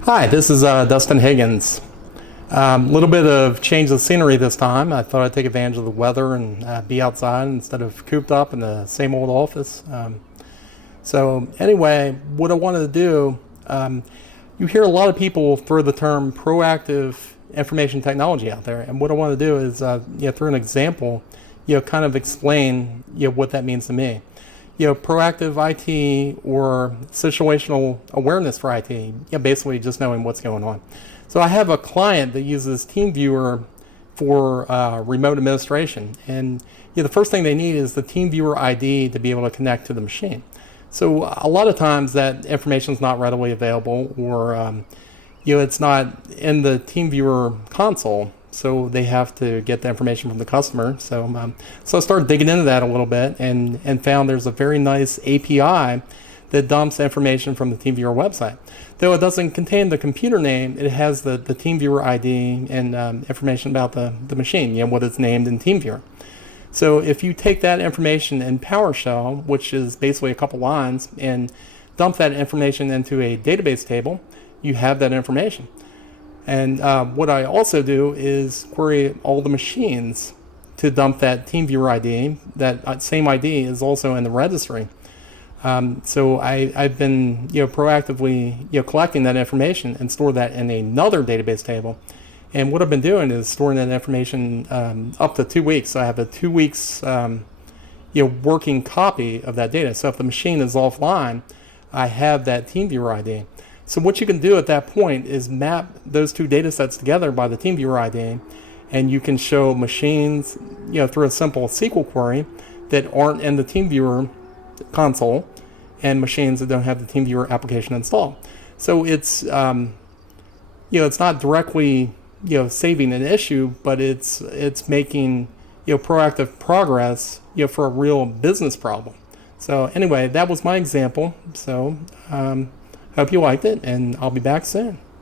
Hi, this is Dustin Higgins. A little bit of change of scenery this time. I thought I'd take advantage of the weather and be outside instead of cooped up in the same old office. So anyway, what I wanted to do, you hear a lot of people throw the term proactive information technology out there, and what I want to do is, through an example, kind of explain, what that means to me. Proactive IT or situational awareness for IT, basically just knowing what's going on. So I have a client that uses TeamViewer for remote administration, and the first thing they need is the TeamViewer ID to be able to connect to the machine. So a lot of times that information is not readily available, or it's not in the TeamViewer console. So they have to get the information from the customer. So I started digging into that a little bit and found there's a very nice API that dumps information from the TeamViewer website. Though it doesn't contain the computer name, it has the TeamViewer ID and information about the machine, what it's named in TeamViewer. So if you take that information in PowerShell, which is basically a couple lines, and dump that information into a database table, you have that information. And what I also do is query all the machines to dump that TeamViewer ID. That same ID is also in the registry. So I've been proactively collecting that information and store that in another database table. And what I've been doing is storing that information up to 2 weeks. So I have a 2 weeks working copy of that data. So if the machine is offline, I have that TeamViewer ID. So what you can do at that point is map those two data sets together by the TeamViewer ID, and you can show machines, through a simple SQL query that aren't in the TeamViewer console, and machines that don't have the TeamViewer application installed. So it's it's not directly saving an issue, but it's making proactive progress for a real business problem. So anyway, that was my example. So hope you liked it, and I'll be back soon.